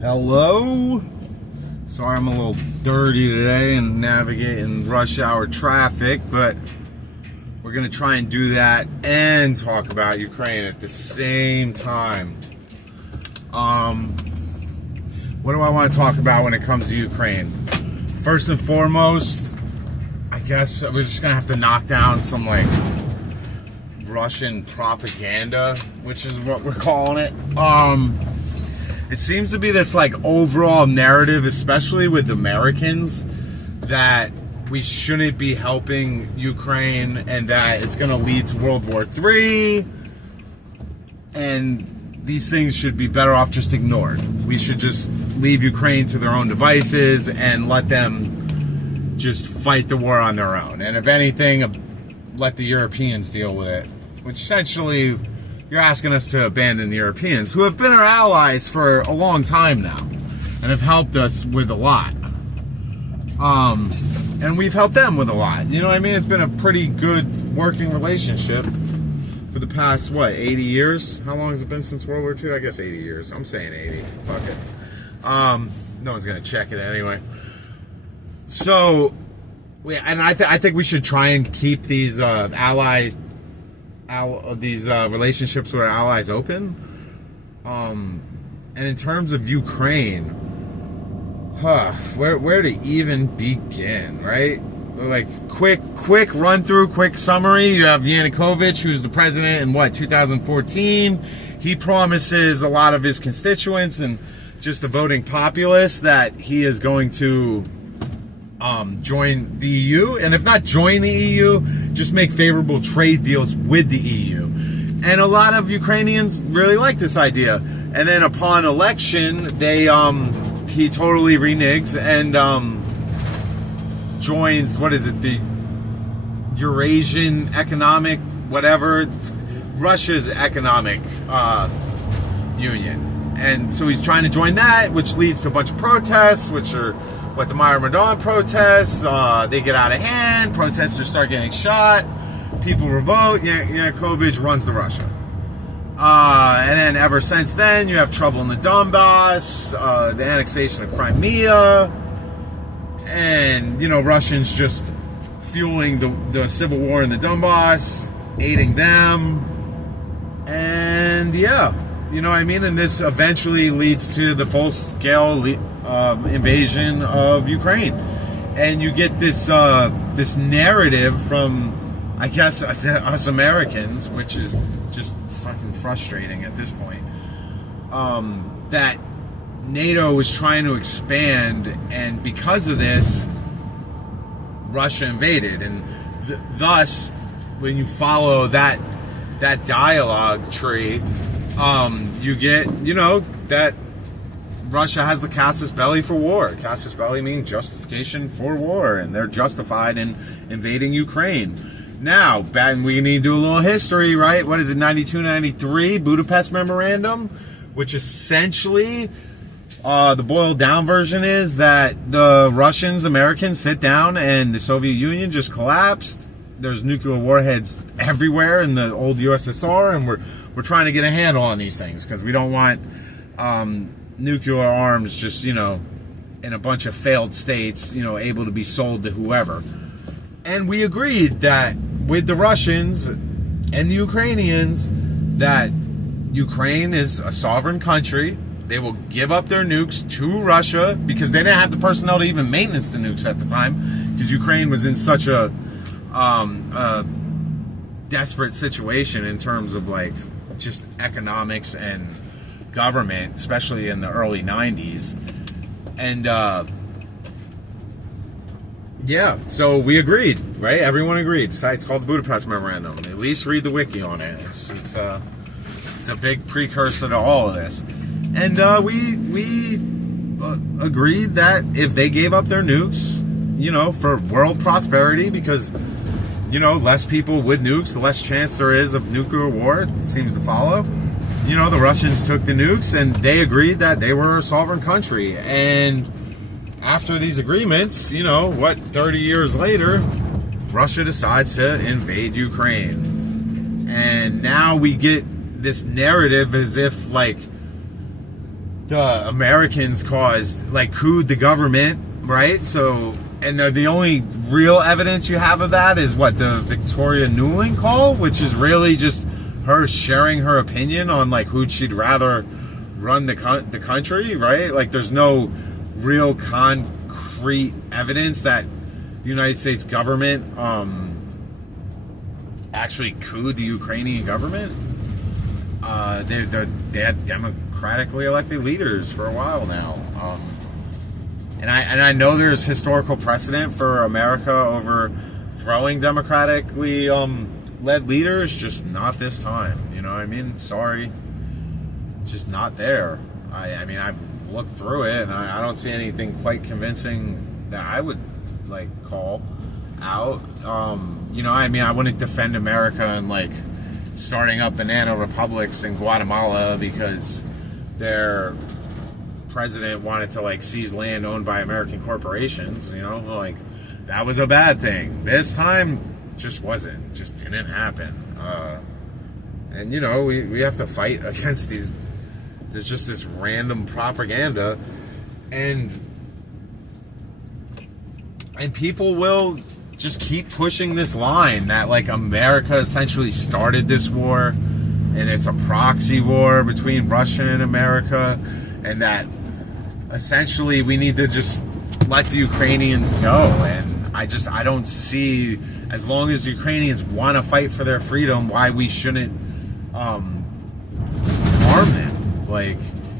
Hello. Sorry I'm a little dirty today and navigating rush hour traffic, but we're going to try and do that and talk about Ukraine at the same time. What do I want to talk about when it comes to Ukraine? First and foremost, I guess we're just going to have to knock down some Russian propaganda, which is what we're calling it. It seems to be this overall narrative, especially with Americans, that we shouldn't be helping Ukraine and that it's going to lead to World War III, and these things should be better off just ignored. We should just leave Ukraine to their own devices and let them just fight the war on their own. And if anything, let the Europeans deal with it, which essentially you're asking us to abandon the Europeans, who have been our allies for a long time now and have helped us with a lot. And we've helped them with a lot. You know what I mean? It's been a pretty good working relationship for the past, 80 years? How long has it been since World War II? I guess 80 years. I'm saying 80. Fuck it. No one's going to check it anyway. So, I think we should try and keep these relationships with our allies open. And in terms of Ukraine, where to even begin, right? Quick run through, quick summary. You have Yanukovych, who's the president in 2014. He promises a lot of his constituents and just the voting populace that he is going to join the EU, and if not join the EU, just make favorable trade deals with the EU. And a lot of Ukrainians really like this idea. And then upon election, he totally reneges and joins, the Eurasian economic, Russia's economic union. And so he's trying to join that, which leads to a bunch of protests, which are the Maidan protests. They get out of hand. Protesters start getting shot. People revolt. Yanukovych runs to Russia. And then ever since then, you have trouble in the Donbass, the annexation of Crimea, and, Russians just fueling the civil war in the Donbass, aiding them. And, you know what I mean? And this eventually leads to the full-scale invasion of Ukraine. And you get this narrative from, I guess, us Americans, which is just fucking frustrating at this point, that NATO was trying to expand, and because of this, Russia invaded. And thus, when you follow that dialogue tree, you get, that Russia has the casus belli for war. Casus belli means justification for war, and they're justified in invading Ukraine. Now, we need to do a little history, right? What is it, 92, 93, Budapest Memorandum, which essentially, the boiled down version is that the Russians, Americans sit down and the Soviet Union just collapsed. There's nuclear warheads everywhere in the old USSR, and we're trying to get a handle on these things because we don't want nuclear arms just, in a bunch of failed states, able to be sold to whoever. And we agreed that with the Russians and the Ukrainians that Ukraine is a sovereign country. They will give up their nukes to Russia because they didn't have the personnel to even maintenance the nukes at the time, because Ukraine was in such a desperate situation in terms of just economics and government, especially in the early 90s. And so we agreed, right? Everyone agreed. It's called the Budapest Memorandum. At least read the wiki on it. It's a big precursor to all of this. And we agreed that if they gave up their nukes, for world prosperity, because, less people with nukes, the less chance there is of nuclear war, it seems to follow. The Russians took the nukes, and they agreed that they were a sovereign country. And after these agreements, 30 years later, Russia decides to invade Ukraine. And now we get this narrative as if, the Americans couped the government, right? So, and the only real evidence you have of that is what, the Victoria Nuland call, which is really just her sharing her opinion on like who she'd rather run the country, right? Like there's no real concrete evidence that the United States government actually couped the Ukrainian government. They had democratically elected leaders for a while now. And I know there's historical precedent for America overthrowing democratically led leaders, just not this time. You know what I mean? Sorry. Just not there. I mean, I've looked through it and I don't see anything quite convincing that I would like call out. You know, I mean, I wouldn't defend America and like starting up banana republics in Guatemala because their president wanted to like seize land owned by American corporations. You know, like that was a bad thing. This time just wasn't, just didn't happen. And you know, we have to fight against these. There's just this random propaganda, and people will just keep pushing this line that like America essentially started this war and it's a proxy war between Russia and America, and that essentially we need to just let the Ukrainians go. And I don't see, as long as the Ukrainians want to fight for their freedom, why we shouldn't harm them. Like,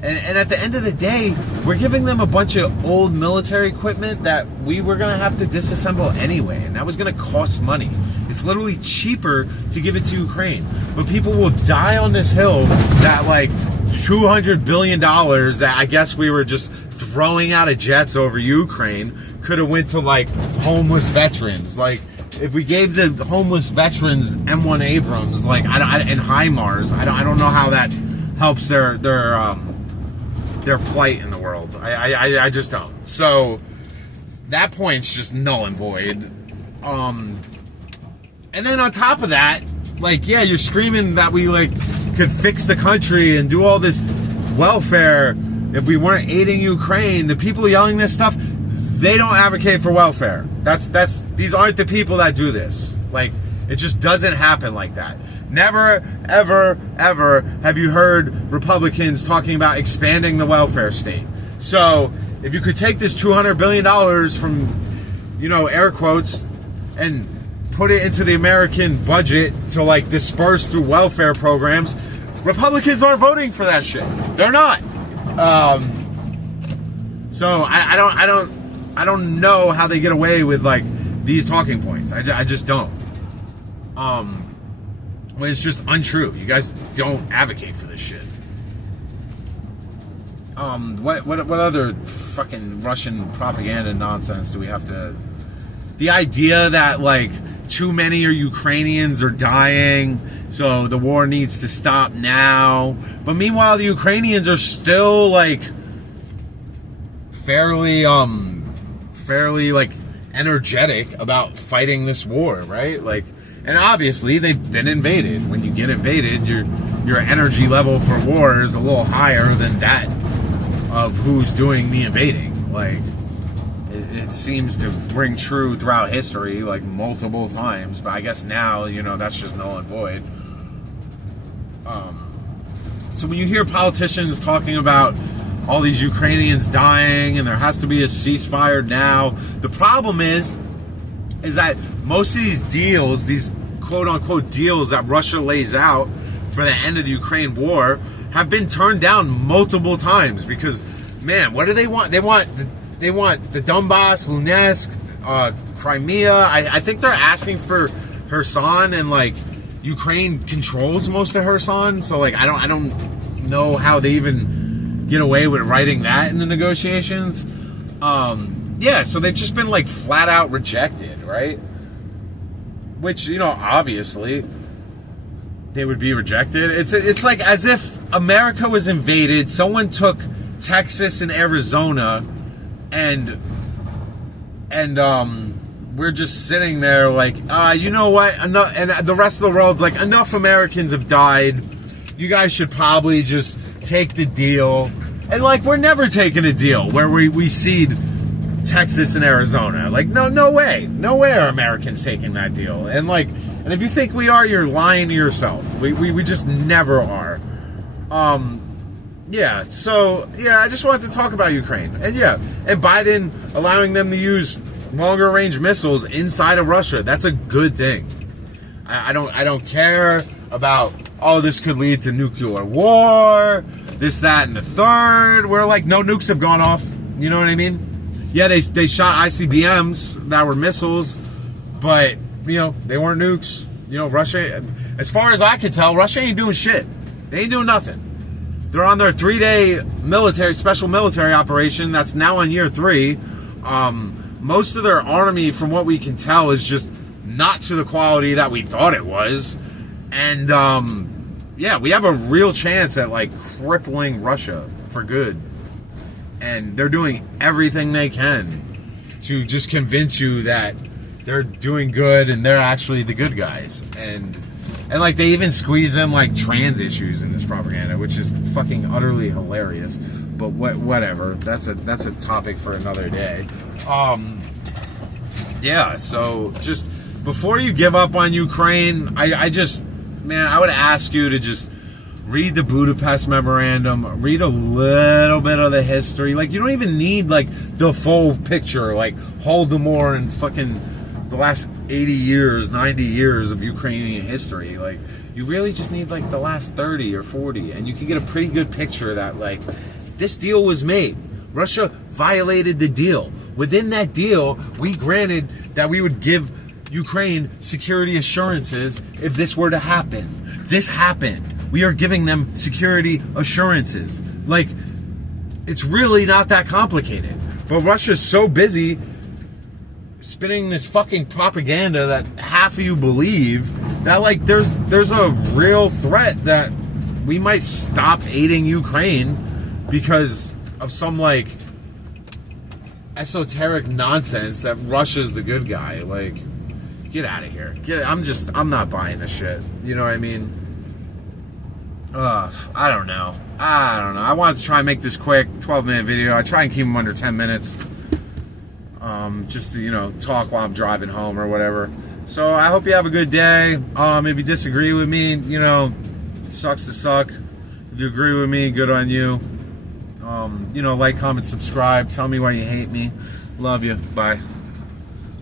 and at the end of the day, we're giving them a bunch of old military equipment that we were going to have to disassemble anyway, and that was going to cost money. It's literally cheaper to give it to Ukraine. But people will die on this hill that like $200 billion that I guess we were just throwing out of jets over Ukraine could have went to like homeless veterans. Like, if we gave the homeless veterans M1 Abrams, like and HIMARS, I don't know how that helps their plight in the world. I just don't. So that point's just null and void. And then on top of that, like, yeah, you're screaming that we like could fix the country and do all this welfare if we weren't aiding Ukraine. The people yelling this stuff, they don't advocate for welfare. These aren't the people that do this. Like, it just doesn't happen like that. Never, ever, ever have you heard Republicans talking about expanding the welfare state. So if you could take this $200 billion from, you know, air quotes, and put it into the American budget to like disperse through welfare programs, Republicans aren't voting for that shit. They're not. So I don't know how they get away with like these talking points. I just don't. When it's just untrue. You guys don't advocate for this shit. What other fucking Russian propaganda nonsense do we have to? The idea that like too many Ukrainians are dying, so the war needs to stop now. But meanwhile, the Ukrainians are still like fairly like energetic about fighting this war, right? Like, and obviously they've been invaded. When you get invaded, your energy level for war is a little higher than that of who's doing the invading. Like, it seems to ring true throughout history, like multiple times. But I guess now, you know, that's just null and void. So when you hear politicians talking about all these Ukrainians dying and there has to be a ceasefire now, the problem is that most of these deals, these quote-unquote deals that Russia lays out for the end of the Ukraine war, have been turned down multiple times because, man, what do they want? They want the Donbass, Luhansk, Crimea. I think they're asking for Kherson, and like Ukraine controls most of Kherson, so like I don't know how they even get away with writing that in the negotiations. Yeah, so they've just been like flat out rejected, right? Which, you know, obviously they would be rejected. It's like as if America was invaded, someone took Texas and Arizona, and we're just sitting there like, you know what? Enough, and the rest of the world's like, enough Americans have died. You guys should probably just take the deal. And like, we're never taking a deal where we cede Texas and Arizona. Like, no way are Americans taking that deal. And like, and if you think we are, you're lying to yourself. We just never are. Yeah, so yeah, I just wanted to talk about Ukraine. And yeah, and Biden allowing them to use longer range missiles inside of Russia. That's a good thing. I don't care about, oh, this could lead to nuclear war, this, that, and the third. Where like no nukes have gone off. You know what I mean? Yeah, they shot ICBMs that were missiles, but you know, they weren't nukes. You know, Russia, as far as I can tell, Russia ain't doing shit. They ain't doing nothing. They're on their 3-day special military operation that's now on year 3. Most of their army, from what we can tell, is just not to the quality that we thought it was. And yeah, we have a real chance at like crippling Russia for good. And they're doing everything they can to just convince you that they're doing good and they're actually the good guys. And like, they even squeeze in like trans issues in this propaganda, which is fucking utterly hilarious. But whatever. That's a topic for another day. Yeah, so just before you give up on Ukraine, I would ask you to just read the Budapest Memorandum, read a little bit of the history. Like, you don't even need like the full picture, like Holodomor and fucking the last 80 years, 90 years of Ukrainian history. Like, you really just need like the last 30 or 40, and you can get a pretty good picture that like this deal was made. Russia violated the deal. Within that deal, we granted that we would give Ukraine security assurances if this were to happen. This happened. We are giving them security assurances. Like, it's really not that complicated. But Russia's so busy spinning this fucking propaganda that half of you believe that like there's a real threat that we might stop aiding Ukraine because of some like esoteric nonsense that Russia's the good guy. Like, get out of here. I'm not buying this shit. You know what I mean? I don't know. I wanted to try and make this quick, 12-minute video. I try and keep them under 10 minutes. Just to, you know, talk while I'm driving home or whatever. So I hope you have a good day. If you disagree with me, you know, it sucks to suck. If you agree with me, good on you. You know, like, comment, subscribe. Tell me why you hate me. Love you. Bye.